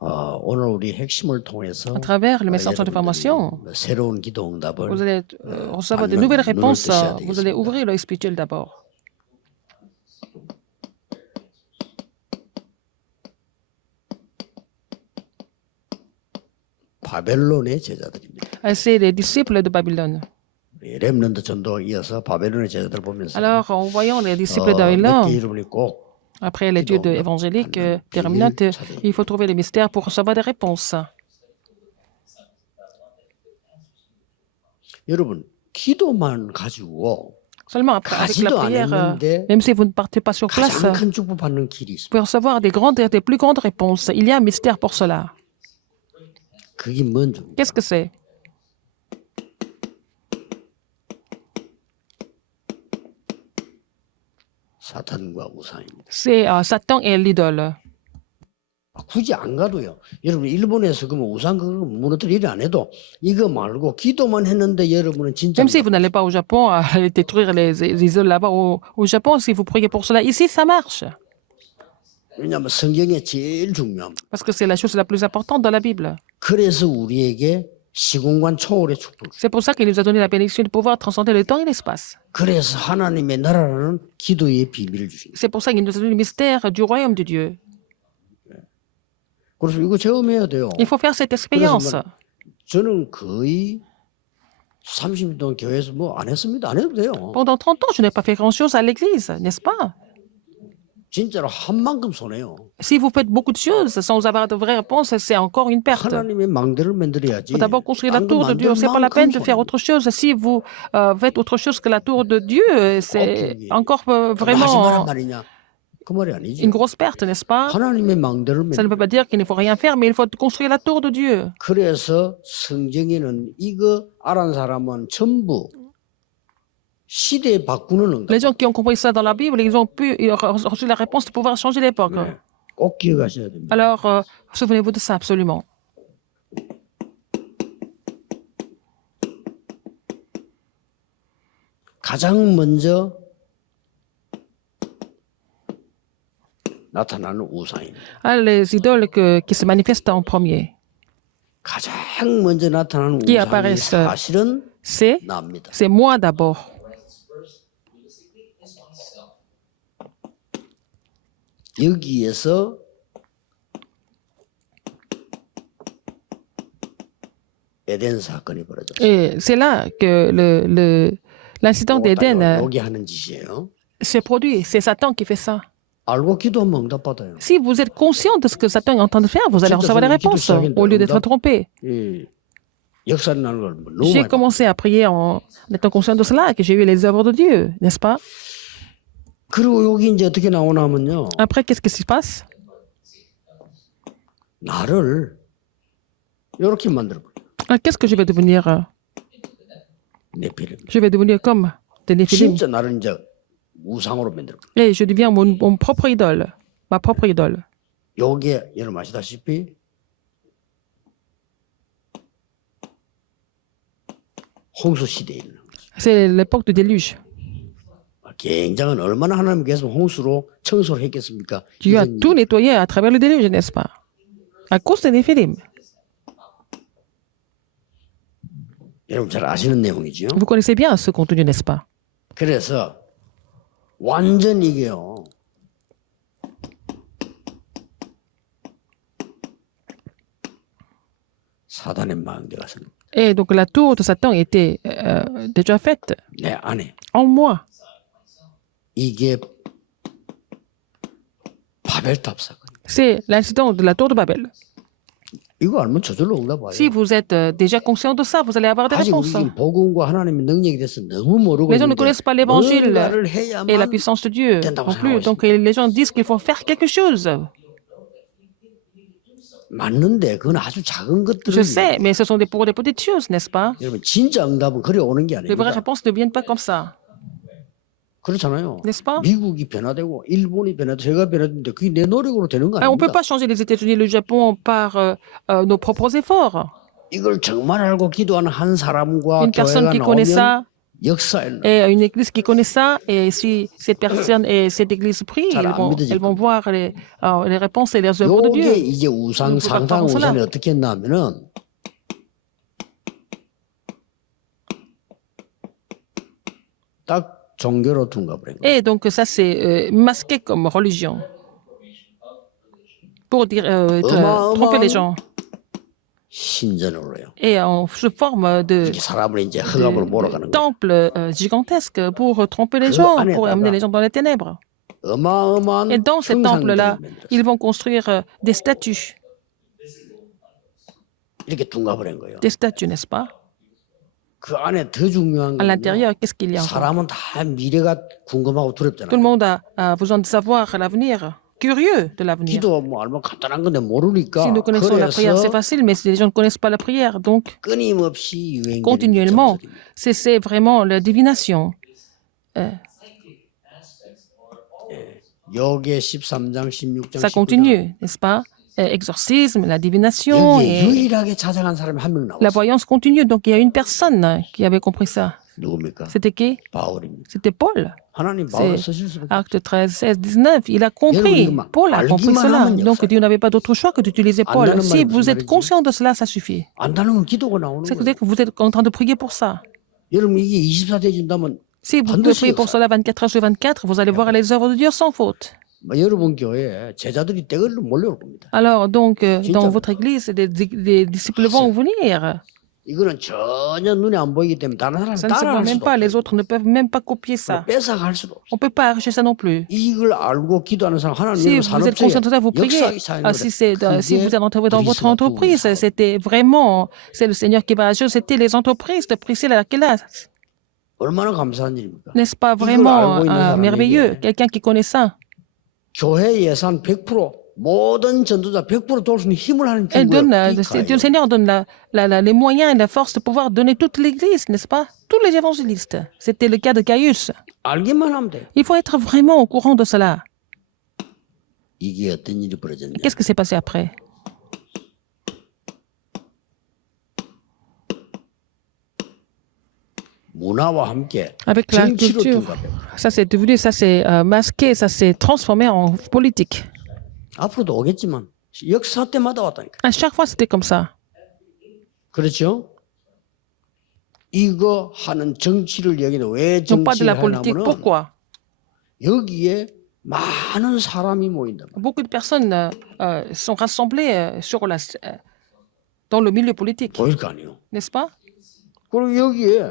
오늘 우리 핵심을 통해서 À travers le message de formation, 새로운 기도 응답을 vous allez recevoir de 받는 nouvelles 눈을 réponses. 뜨셔야 Vous allez 되겠습니다. ouvrir l'œil spirituel d'abord. 바벨론의 제자들입니다. C'est les disciples de Babylone. 렘넌트 전도에 이어서 바벨론의 제자들 보면서 Alors, en voyant les disciples de 몇 Babylone, 개 여러분이 꼭 après l'étude évangélique des remnants, il faut trouver les mystères pour recevoir des réponses. 여러분 기도만 가지고 Seulement après, avec la 가지도 prière, 않았는데 même si vous ne partez pas sur place, 가장 vous 큰 축복 받는 길이 있습니다. pouvez recevoir des plus grandes réponses. Il y a un mystère pour cela. 그게 뭔지 Qu'est-ce que c'est? 사탄과 우상입니다. C'est Satan et l'idole. 굳이 안 가도요. 여러분 일본에서 그러면 우상 그거 무너뜨릴 일이 안 해도 이거 말고 기도만 했는데 여러분은 진짜 Même si vous n'allez pas au Japon à aller détruire les idoles là-bas au Japon, si vous priez pour cela, ici, ça marche. 왜냐하면 성경에 제일 중요합니다. Parce que c'est la chose la plus importante dans la Bible. 그래서 우리에게 시공간 초월의 축복. C'est pour ça qu'il nous a donné la bénédiction de pouvoir transcender le temps et l'espace. 그래서 하나님의 나라라는 기도의 비밀을 주신 거예요. C'est pour ça qu'il nous a donné le mystère du royaume de Dieu. 그래서 이거 체험해야 돼요. Il faut faire cette expérience. 저는 거의 30년 동안 교회에서 뭐 안 했습니다. 안 해도 돼요. Pendant 30 ans, je n'ai pas fait grand-chose à l'église, n'est-ce pas? 진짜로 한 만큼 손해요. Si vous faites beaucoup de choses sans avoir de vraies réponses, c'est encore une perte. 하나님의 망대를 만들어야지. Il faut d'abord construire la 딴거 tour de Dieu. C'est pas la peine de 만들 faire 만큼 autre chose. Si vous faites autre chose que la tour de Dieu, c'est encore 하지 말란 vraiment 말이냐? 그 말이 아니지. une grosse perte, n'est-ce pas? 하나님의 망대를 Ça ne veut pas dire qu'il ne faut rien faire, mais il faut construire la tour de Dieu. 그래서 성경에는 이거 알은 사람은 전부 시대 바꾸는 응답. Les gens qui ont compris ça dans la Bible, ils ont reçu la réponse de pouvoir changer l'époque. 꼭 기억하셔야 됩니다. Alors, souvenez-vous de ça absolument. 가장 먼저 나타나는 우상입니다. Les idoles qui se manifestent en premier, 가장 먼저 나타나는 qui 우상이 apparaissent, 사실은 c'est 나입니다. moi d'abord. 여기에서 에덴 사건이 벌어졌어요. Et c'est là que l'incident d'Éden 여기 하는 짓이에요. s'est produit. C'est Satan qui fait ça. 알고 기도하면 응답받아요. Si vous êtes conscient de ce que Satan est en train de faire, vous allez recevoir des réponses au lieu d'être trompé. 이 역사를 나는 걸 너무 J'ai 많이 commencé à prier en étant conscient de cela, que j'ai eu les œuvres de Dieu, n'est-ce pas? 그리고 여기 이제 어떻게 나오냐면요. Après, qu'est-ce qui se passe? 나를 이렇게 만들어 버려. Qu'est-ce que je vais devenir? 네피림. Je vais devenir comme des Néphilim. 진짜 나를 이제 우상으로 만들어 버려. Et je deviens mon propre idole, ma propre idole. 요게 여러분 아시다시피 홍수 시대에 있는 거죠. C'est l'époque du déluge. 굉장한 얼마나 하나님께서 홍수로 청소를 했겠습니까? Dieu a 이건 tout nettoyé à travers le déluge, n'est-ce pas? À cause des Néphilim. 여러분 잘 아시는 내용이죠. Vous connaissez bien ce contenu, n'est-ce pas? 그래서 완전 이게요. 사단의 망대가 선 Et donc la tour de Satan était déjà faite 내 안에 en moi. 이게 바벨탑 사건. C'est l'incident de la tour de Babel. 이거 알면 저절로 응답 와요. Si vous êtes déjà conscient de ça, vous allez avoir des 아직 réponses. 우리 복음과 하나님의 능력에 대해서 너무 모르고 Les gens ne 있는데 connaissent pas l'évangile 뭔가를 et la 해야만 puissance de Dieu 된다고 non plus. 생각하고 Donc les gens disent qu'il faut faire quelque chose. 맞는데 그건 아주 작은 것들을 Je sais, mais ce sont pour des petites choses, n'est-ce pas? 여러분 진짜 응답은 그래 오는 게 Les vraies 아닙니다. réponses ne viennent pas comme ça, 그렇잖아요. n'est-ce pas? 미국이 변화되고 일본이 변화되고 제가 변화되는데 그게 내 노력으로 되는 거 On ne peut 아닙니다. pas changer les États-Unis et le Japon par nos propres efforts. 이걸 정말 알고 기도하는 한 사람과 Une personne 교회가 qui connaît 나오면 ça 역사에는 Et une église qui connaît ça, et si cette personne et cette église prient, 잘 안 믿어질 elles vont voir les réponses et les œuvres de 요게 Dieu. 이제 우상 Nous pouvons 상당 voir cela. 우상이 어떻게 했냐면은 딱 종교로 둔가버린 거예요. Et donc ça, c'est masqué comme religion. Pour dire, tromper les gens. 신전으로요. Et on se forme de 이렇게 사람을 이제 흑암으로 몰아가는 거예요. temples gigantesques pour tromper les 그 gens, 안에다가 pour amener les gens dans les ténèbres. 어마어마한 Et dans ces temples-là, 형상들을 ils 만들었어요. vont construire des statues. 이렇게 둔가버린 거예요. Des statues, n'est-ce pas? 그 안에 더 중요한 À 건 l'intérieur, qu'est-ce qu'il y a encore? 사람은 다 미래가 궁금하고 Tout le 두렵잖아요. monde a besoin de savoir l'avenir, curieux de l'avenir. 기도 뭐 얼마 간단한 건데 모르니까 Si nous connaissons la prière, c'est 그래서 facile, mais si les gens ne connaissent pas la prière, donc 끊임없이 유행되는 continuellement, 점들입니다. c'est vraiment la divination. 요게 13장 16장 Ça continue, n'est-ce pas? Exorcisme, la divination 여기에 et 유일하게 찾아간 사람이 한 명 la 나왔어요. voyance continue. Donc il y a une personne qui avait compris ça. 누굽니까? C'était qui? 바울입니다. C'était Paul. 하나님 바울을 C'est 쓰실 수밖에 Acte 13, 16, 19. Il a compris. 여러분, Paul a compris 알기만 cela. 하면 Donc 역사예요. Dieu n'avait pas d'autre choix que d'utiliser Paul. 안다는 Si 말이 vous 무슨 êtes 말이지? conscient de cela, ça suffit. 안다는 건 기도가 나오는 C'est 거예요. que vous êtes en train de prier pour ça. 여러분 이게 24대 준다면 Si vous pouvez prier pour cela 24 heures sur 24, vous allez voir les œuvres de Dieu sans faute. 여러분 교회에 제자들이 떼걸로 몰려올 겁니다. Alors, donc, 진짜. dans votre église, des disciples vont venir. 이거는 전혀 눈에 안 보이기 때문에 다른 사람 Ça ne se voit 따라할 même 수도 pas. 없어요. Les autres ne peuvent même pas copier ça. 뺏어갈 수도 없어요. On ne peut pas arracher ça non plus. 이걸 알고 기도하는 사람 하나님 Si 여러분 vous êtes conscient de ça, vous priez. 역사의 사역을 Ah, si vous êtes entré dans votre 그리스도가 entreprise, 부흥을 c'était vraiment, c'est le Seigneur qui va agir. C'était les entreprises de Priscille à Aquila. 얼마나 감사한 일입니까? N'est-ce pas 이걸 vraiment 알고 있는 사람에게 merveilleux? Quelqu'un qui connaît ça. 교회 예산 100% 모든 전도자 100% 도울 수 있는 힘을 하는 Elle donne, 기구예요. le Seigneur donne les moyens et la force de pouvoir donner toute l'Église, n'est-ce pas? Tous les évangélistes. C'était le cas de Gaius. 알기만 하면 돼요. Il faut être vraiment au courant de cela. 이게 어떤 일이 벌어졌냐? Qu'est-ce qui s'est passé après? 문화와 함께 Avec la 정치로 culture, 둔갑해요. ça c'est devenu, ça c'est masqué, ça s'est transformé en politique. 앞으로도 오겠지만 역사 때마다 왔다니까. À chaque fois, c'était comme ça. 그렇죠? 이거 하는 정치를 여기는 왜 Non pas de la 정치를 politique. 하냐면은 Pourquoi? 여기에 많은 사람이 모인다. Beaucoup de personnes sont rassemblées dans le milieu politique, 보일 거 아니에요. n'est-ce pas? 그리고 여기에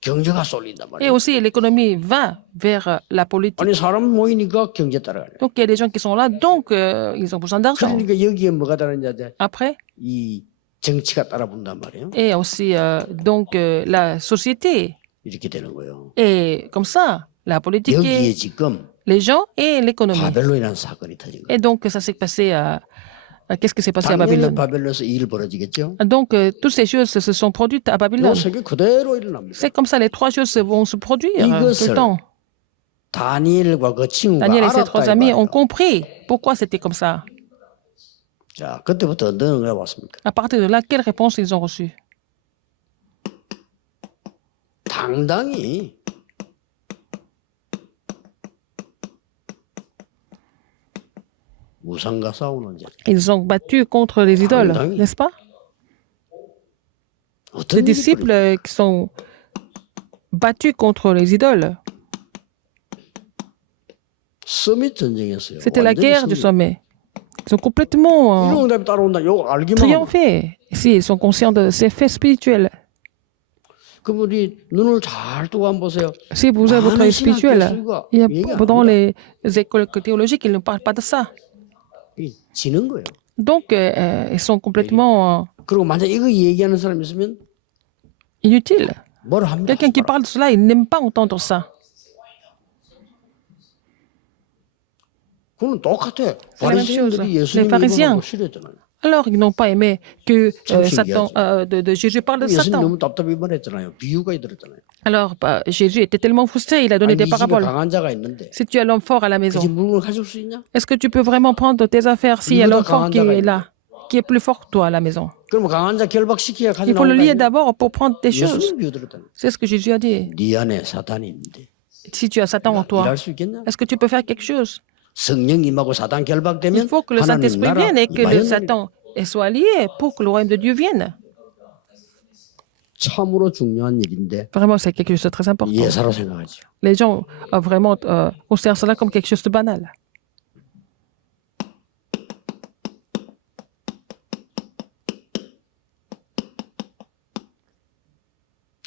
경제가 쏠린단 Et 말이에요. aussi, l'économie va vers la politique. 아니 사람 모이니까 경제 따라가요. Donc, il y a des gens qui sont là, donc ils ont besoin d'argent. 그러니까 여기에 뭐가 다른지 Après, 이 정치가 따라붙단 말이에요. et aussi, donc, la société. 이렇게 되는 거예요. Et comme ça, la politique, 여기에 et 지금 les gens et l'économie. 바벨론이라는 사건이 터진 거예요. Et donc, ça s'est passé qu'est-ce qui s'est passé à 당연히 Babylone? 바벨론에서 일이 벌어지겠죠. Donc, toutes ces choses se sont produites à 요 Babylone. 세계 그대로 일어납니다. C'est comme ça, les trois choses vont se produire tout 이것을 le temps. 다니엘과 그 친구가 Daniel et ses 알았다 trois 이 amis ont 말이에요. compris pourquoi c'était comme ça. 자, 그때부터 어떤 응답이 왔습니까? À partir de là, quelle réponse ils ont reçue? 당당히 우상과 싸우는 자. Ils ont battu contre les idoles, 당당히. n'est-ce pas? 어떤 Les 일이 disciples qui sont battus contre les idoles. 서밋 전쟁이었어요. C'était la 완전히 guerre du 서밋. sommet. Ils ont complètement 이런 응답이 따라온다. 요거 알기만 하면. triomphé. Si, ils sont conscients de ces faits spirituels. 그럼 우리 눈을 잘 뜨고 한번 보세요. Si vous avez votre 많은 œil spirituel, 신학교수가 il y 얘기 a, 안 dans 합니다. les écoles théologiques, ils ne parlent pas de ça. 이 지는 거예요. Donc, ils sont complètement 그리고 만약 이거 얘기하는 사람이 있으면 inutiles. 뭘 합니까? Quelqu'un qui parle de cela, il n'aime pas entendre ça. 그건 똑같아. C'est la même chose. 바리새인들이 Les 예수님 pharisiens. 이름으로 싫어했잖아요. Alors, ils n'ont pas aimé que 참 Satan, 신기하죠. de Jésus parle de 예수님 Satan. 너무 답답히 말했잖아요. 비유가 있더랬잖아요. Alors, Jésus était tellement frustré, il a donné 아니, des 이 집에 paraboles. 강한 자가 있는데 Si tu as l'homme fort à la 그 maison, 집 물건을 가질 수 있냐? est-ce que tu peux vraiment prendre tes affaires s'il y a 이보다 l'homme fort 강한 qui 자가 est 있는데 là? qui est plus fort que toi à la maison. 그러면 강한 자 결박시켜야 가져 Il faut le 나오는 lier 거 d'abord pour prendre des choses. 예수님 비유들었다. C'est ce que Jésus a dit. 네 안에 사탄이 있는데 Si tu as Satan en toi, 일할 수 있겠냐? est-ce que tu peux faire quelque chose? 성령 임하고 사탄 Il 결박되면 faut que le 하나님 Saint-Esprit 나라 vienne et que le 임하였느니라. Satan soit lié pour que le royaume de Dieu vienne. 참으로 중요한 일인데 Vraiment, c'est quelque chose de très important. 예사로 생각하죠. Les gens vraiment considèrent cela comme quelque chose de banal.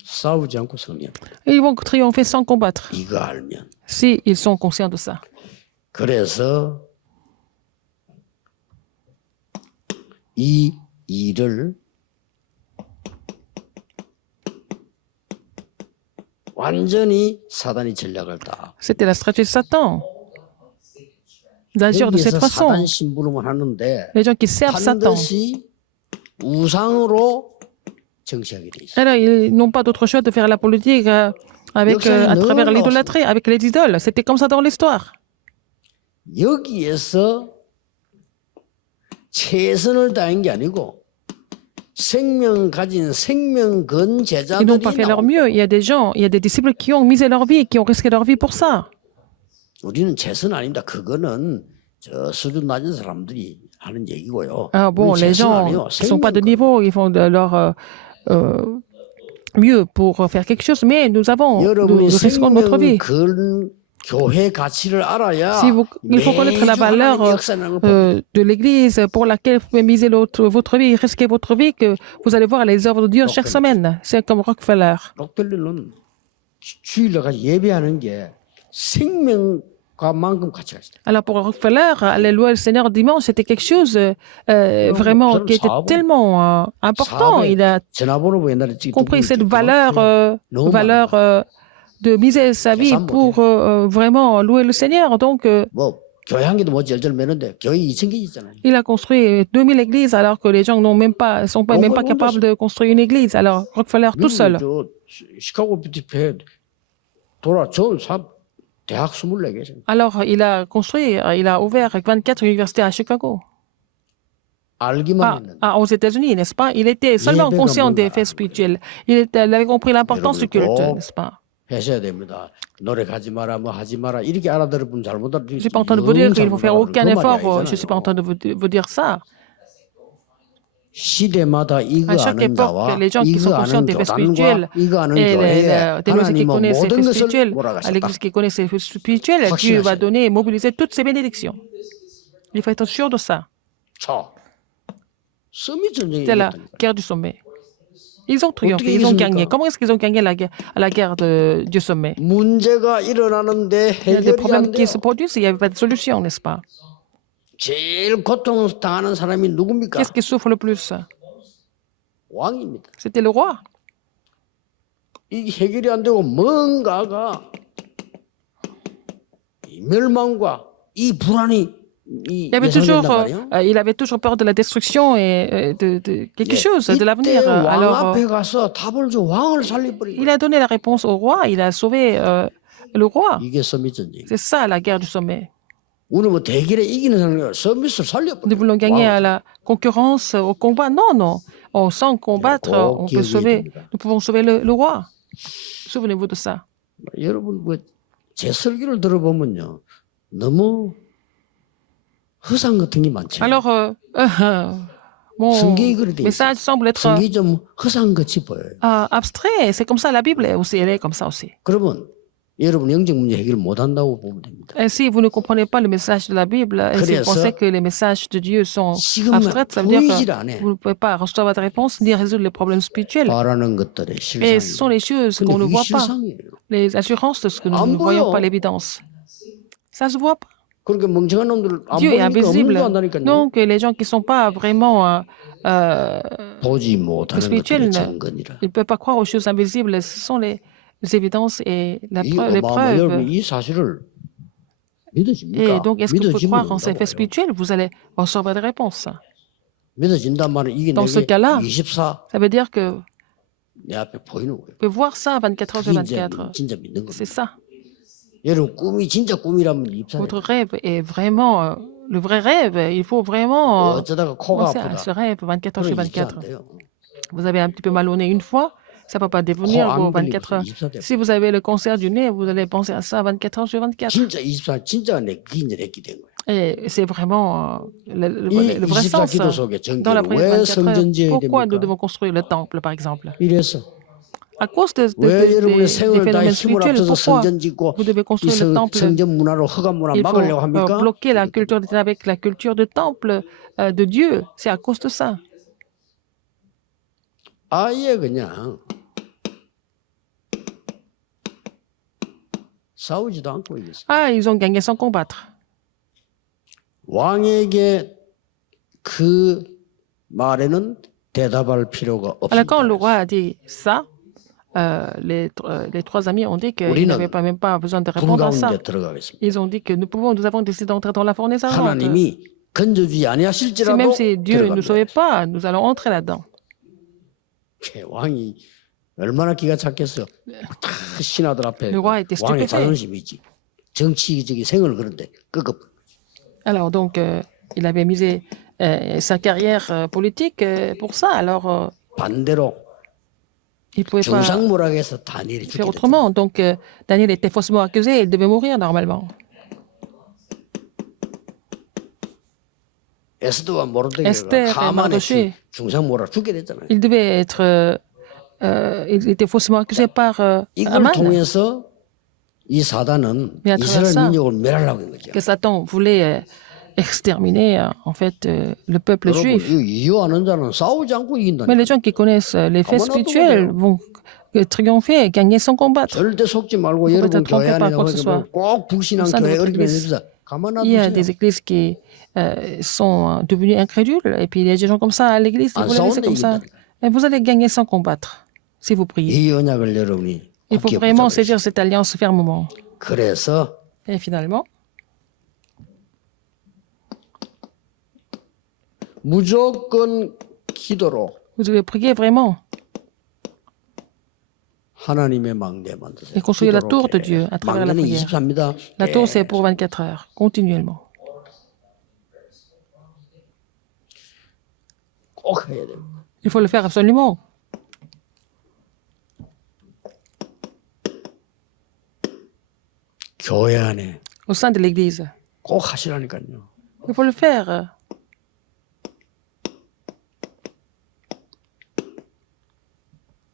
싸우지 않고 승리합니다. Et ils vont triompher sans combattre, 이거 알면. si ils sont conscients de ça. 그래서 이 일을 완전히 사단이 전략을 다 C'était la stratégie de Satan d'agir de cette 여기에서 façon. 사단 심부름을 하는데 Les gens qui servent Satan, 반드시 우상으로 정치하게 돼 있어요. alors ils n'ont pas d'autre choix de faire la politique avec, à travers l'idolâtrie, avec les idoles. C'était comme ça dans l'histoire. 여기에서 최선을 다한 게 아니고 생명 가진 생명건 Ils n'ont pas 제자들이 fait leur 나옵니다. mieux. Il y a des gens, il y a des disciples qui ont misé leur vie, qui ont risqué leur vie pour ça. 우리는 최선 아닙니다. 그거는 저 수준 낮은 사람들이 하는 얘기고요. Ah bon, 우리 les 최선 gens 아니에요. qui ne sont pas de 생명건. niveau, ils font de leur mieux pour faire quelque chose, mais nous 여러분이 risquons notre vie. 생명건 교회 가치를 알아야 Si il faut connaître la 매주 valeur 하나님의 역사하는 걸 봅니다. de l'Église pour laquelle vous pouvez miser votre vie, risquer votre vie, que vous allez voir les œuvres de Dieu chaque semaine. C'est comme Rockefeller. 록펠러는 주일날 가서 예배하는 게 생명과만큼 가치가 있어요. Alors pour Rockefeller, aller louer le Seigneur dimanche, c'était quelque chose vraiment qui était tellement important. Il a 전화번호 옛날에 찍 compris cette valeur, de miser sa vie pour vraiment louer le Seigneur. Donc, 뭐 교회 한 개도 못 절절 매는데 교회 2,000개 있잖아요. il a construit 2000 églises alors que les gens n'ont même pas, sont pas, même pas capables de construire une église. Alors, Rockefeller tout seul. 저 시카고 뷰티페 대학 24개. Alors, il a ouvert 24 universités à Chicago. 알기만 했는데. Aux États-Unis, n'est-ce pas? Il était seulement conscient des faits spirituels. Il avait compris l'importance du culte, n'est-ce pas? 하셔야 됩니다. 노력하지 마라, 뭐 하지 마라 이렇게 알아들을 분 잘못 알아들으시죠. Je ne suis pas en train de vous dire qu'il faut faire aucun effort. Je ne suis pas en train de vous dire ça. 시대마다 이거 À chaque 아는 époque, 자와 les gens qui sont 이거 conscients 아는 des faits 교단과 spirituels 이거 아는 et 교회에 des musiques qui 하나님은 connaissent les 모든 faits 것을 spirituels, à 몰아가셨다. l'église qui connaît les faits spirituels, Dieu va donner, mobiliser toutes ces bénédictions. Il faut être sûr de ça. 자, 서밋 전쟁이 C'était la 이겼다니까. guerre du sommet. Ils ont triomphé, ils ont gagné. Comment est-ce qu'ils ont gagné à la guerre du sommet? 문제가 일어나는데 Il y a des 해결이 안 problèmes qui 돼요. se produisent, il n'y avait pas de solution, n'est-ce pas? 제일 고통당하는 사람이 누굽니까? Qu'est-ce qui souffre le plus? 왕입니다. C'était le roi. 이 해결이 안 되고 뭔가가 이 멸망과 이 불안이 이 il avait toujours peur de la destruction et de quelque chose, de l'avenir. 이때 왕 Alors, 앞에 가서 답을 줘 왕을 살려버리고 il a donné la réponse au roi, il a sauvé le roi. 이게 서밋 전쟁. C'est ça la guerre du sommet. 우리 뭐 대결에 이기는 사람이 서밋을 살려버려. Nous voulons gagner à la concurrence, au combat. Non, non. Sans combattre, on peut sauver. Nous pouvons sauver le roi. Souvenez-vous de ça. 여러분 제 설교를 들어보면요 너무 허상 같은 게 많죠. Alors, mon 성경이 그래 돼 있어요. message semble être 성경이 좀 허상 같이 보여요. abstrait. C'est comme ça la Bible est aussi. Elle est comme ça aussi. 그러면 여러분 영적 문제 해결 못 한다고 보면 됩니다. Et si vous ne comprenez pas le message de la Bible, et si vous pensez que les messages de Dieu sont abstraits, ça veut dire que vous ne pouvez pas recevoir votre réponse ni résoudre les problèmes spirituels. 바라는 것들의 Et ce sont 실상이에요. les choses 근데 qu'on ne 그게 voit pas, 실상이에요. les assurances de ce que nous 안 ne voyons 보여. pas, l'évidence. Ça se voit pas. 그러니까 멍청한 놈들 안 Dieu est 보니까 없는 invisible. 거 한다니까요. Donc, les gens qui ne sont pas vraiment 보지 못하는 spirituels, 것들의 증거니라. ils ne peuvent pas croire aux choses invisibles. Ce sont les évidences et 이 les 어마어마한 여러분 preuves. 이 사실을 믿어집니까? Et donc, est-ce que vous pouvez 믿어지면 croire en ces 된다고요. faits spirituels? Vous allez recevoir des réponses. 믿어진단 말은 이게 Dans ce 내게 cas-là, 24 Ça veut dire que vous 내 앞에 보이는 거예요. pouvez voir ça 24 heures sur 그게 이제 24. 진짜 믿는 C'est 겁니다. ça. 여러분 꿈이 진짜 꿈이라면 입사해요. Votre rêve est vraiment le vrai rêve, il faut vraiment 어쩌다가 코가 penser à 아프다. ce rêve 24 heures sur 그럼 24 24. 안 돼요. Vous avez un petit peu mal au nez une fois, ça ne va pas devenir 코 vos 안 걸리고 24 heures. 24 대. Si vous avez le cancer du nez, vous allez penser à ça 24 heures sur 24. 진짜 24 진짜 그게 이제 냈기 된 거예요. Et c'est vraiment 이 le vrai 24 sens 기도 속에 dans la 정교를 prière 왜 24 heures. 성전 지어야 Pourquoi nous 됩니까? devons construire le temple, par exemple? 이래서 À cause 왜 여러분의 des 생을 다 phénomènes 힘을 spirituels, 합쳐서 pourquoi 성전 짓고 vous devez 이 construire le temple? 성전 문화로 허감 문화 Il faut 막으려고 합니까? bloquer la culture d'État avec la culture de temple de Dieu. C'est à cause de ça. 아예 그냥 싸우지도 않고 이겼어요. Ah, ils ont gagné sans combattre. 왕에게 그 말에는 대답할 필요가 Alors, quand le 없습니다. roi a dit ça, les trois amis ont dit qu'ils 우리는 n'avaient pas, même pas besoin de 불 répondre à ça. 가운데 들어가겠습니다. Ils ont dit que nous avons décidé d'entrer dans la fournaise ardente. 하나님이 건져주지 Si même 아니하실지라도 si Dieu ne nous 들어갑니다. sauvait pas, nous allons entrer là-dedans. 왕이 얼마나 기가 찼겠어요. 다 신하들 앞에 Le roi était 왕의 stupéfait. 자존심이지. 정치적인 생을 그런데 끄급. Alors, donc, il avait misé sa carrière politique pour ça. Alors, 반대로 il ne pouvait pas 중상모락에서 다니엘이 죽게 faire 됐다. autrement. Donc, Daniel était faussement accusé et il devait mourir normalement. 에스더와 모르드게가 Esther et 하만의 Mardoché. 중상모락 죽게 됐잖아요. Il devait être... il était faussement accusé par 이걸 Haman, 통해서 이 사단은 Mais à travers 이스라엘 ça, 민족을 멸하려고 한 거죠. que Satan voulait exterminer en fait le peuple 여러분, juif. 이거 이해하는 자는 싸우지 않고 Mais 이긴다니까. les gens qui connaissent les faits Comment spirituels vont triompher et gagner sans combattre. 절대 속지 말고 Vous 여러분 pouvez être trompé 교회 par 안에 quoi que ce soit. 꼭 불신앙 Au sein de 교회 votre 어렵게 église, 해주세요. 가만 Il y a 놔두세요. des églises qui sont devenues incrédules et puis il y a des gens comme ça à l'église, En vous les laissez 싸운데 comme ça. 이긴다니까. Et vous allez gagner sans combattre si vous priez. 이 언약을 여러분이 Il faut 굳게 vraiment 붙잡으세요. saisir cette alliance fermement. 그래서 Et finalement, 무조건 기도로 vous devez prier vraiment 하나님의 망대 만드세요. et construire la tour de 기도로 Dieu à travers la 망대는 prière. 24입니다. La tour, c'est pour 24 heures, continuellement. 꼭 해야 됩니다. Il faut le faire absolument. 교회 안에 Au sein de l'église. 꼭 하시라니까요. Il faut le faire.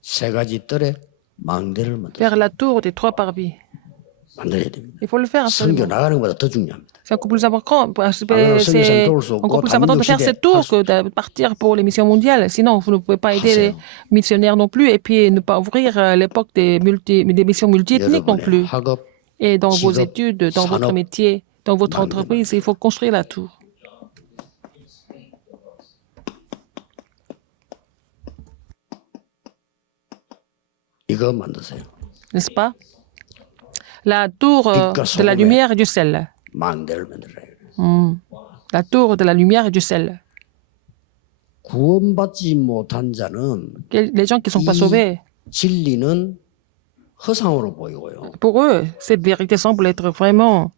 세 가지 뜰에 망대를 만들어야 Faire la tour des trois parvis. 됩니다. Il faut le faire 선교 absolument. 나가는 것보다 더 중요합니다. C'est encore plus important, Alors, c'est encore plus encore plus important de faire cette tour que de partir pour les missions mondiales. Sinon, vous ne pouvez pas aider les missionnaires non plus et puis ne pas ouvrir l'époque des missions multiethniques non 여러분의 plus. 학업, Et dans vos 직업, études, dans votre 산업, métier, dans votre entreprise, il faut construire la tour. 이거 만드세요. N'est-ce pas? La tour de la lumière et du sel. 망대를 만들어요. La tour de la lumière et du sel. 구원받지 못한 자는 Les gens qui ne sont pas sauvés, 진리는 허상으로 보이고요. pour eux, cette vérité semble être vraiment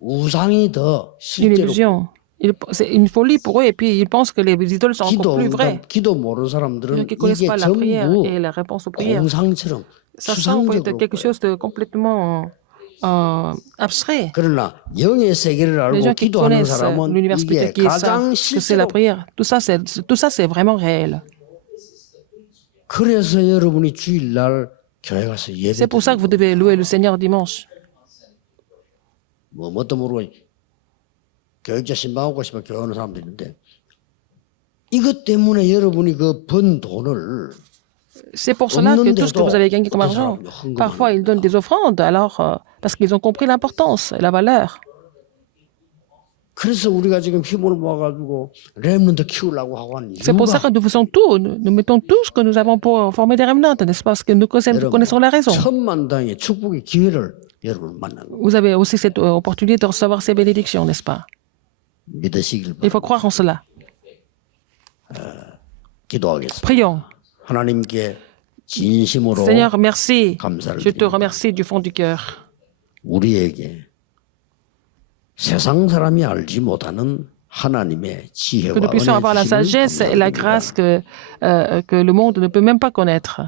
우상이 더 une 실제로 illusion. C'est une folie pour eux et puis ils pensent que les idoles sont encore plus vraies. 기도 모르는 Les 사람들은 gens qui ne connaissent 이게 pas la prière 전부 et la réponse aux prières, 공상처럼 ça semble être 수상적으로 quelque 보여요. chose de complètement abstrait. 그러나 영의 세계를 Les 알고 gens qui 기도하는 connaissent 사람은 l'univers 이게 spirituel, qui savent 가장 que c'est la 실제로 prière, tout ça c'est vraiment réel. 그래서 여러분이 주일날 교회 가서 예배 C'est pour ça que vous devez louer le Seigneur dimanche. 뭐 뭣도 모르고 교육자 신방하고 싶어 교회 오는 사람도 있는데 이것 때문에 여러분이 그 번 돈을 C'est pour cela que tout ce que vous avez gagné comme argent, parfois ils donnent des offrandes, alors parce qu'ils ont compris l'importance et la valeur. 그래서 우리가 지금 힘을 모아가지고 렘넌트 키우려고 하고 하는 C'est pour ça 이유가 que nous faisons tout, nous mettons tout ce que nous avons pour former des remnants, n'est-ce pas? Parce que nous connaissons la raison. 천만당의 축복의 기회를 여러분 만난 거 Vous avez aussi cette opportunité de recevoir ces bénédictions, n'est-ce pas? 믿으시길 Il faut croire en cela. 기도하겠습니다. Prions. 하나님께 진심으로 Seigneur, merci. 감사를 Je te 드립니다. remercie du fond du cœur. 우리에게 세상 사람이 알지 못하는 하나님의 지혜와 Que nous puissions avoir la 은혜의 sagesse et la grâce que le monde ne peut même pas connaître.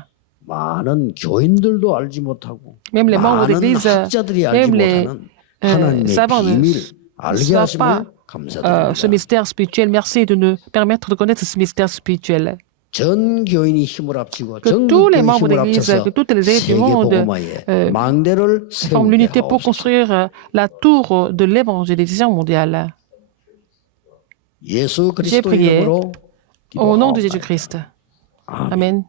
많은 교인들도 알지 못하고 Même les membres 많은 d'église, 학자들이 알지 même les 못하는 하나님의 savants ne 비밀 알게 savent pas 하심을 감사드립니다. ce mystère spirituel. Merci de nous permettre de connaître ce mystère spirituel. 전 교인이 힘을 합치고 Que 전 tous les 교인이 membres 힘을 d'église, 합쳐서 que toutes les églises du 세계 monde 복음화의 망대를 forment 세우게 l'unité pour 하옵소서. construire la tour de l'évangélisation mondiale. 예수 J'ai 그리스도 prié 이름으로 au nom de 기도하옵나이다. Jésus-Christ. 아멘. Amen.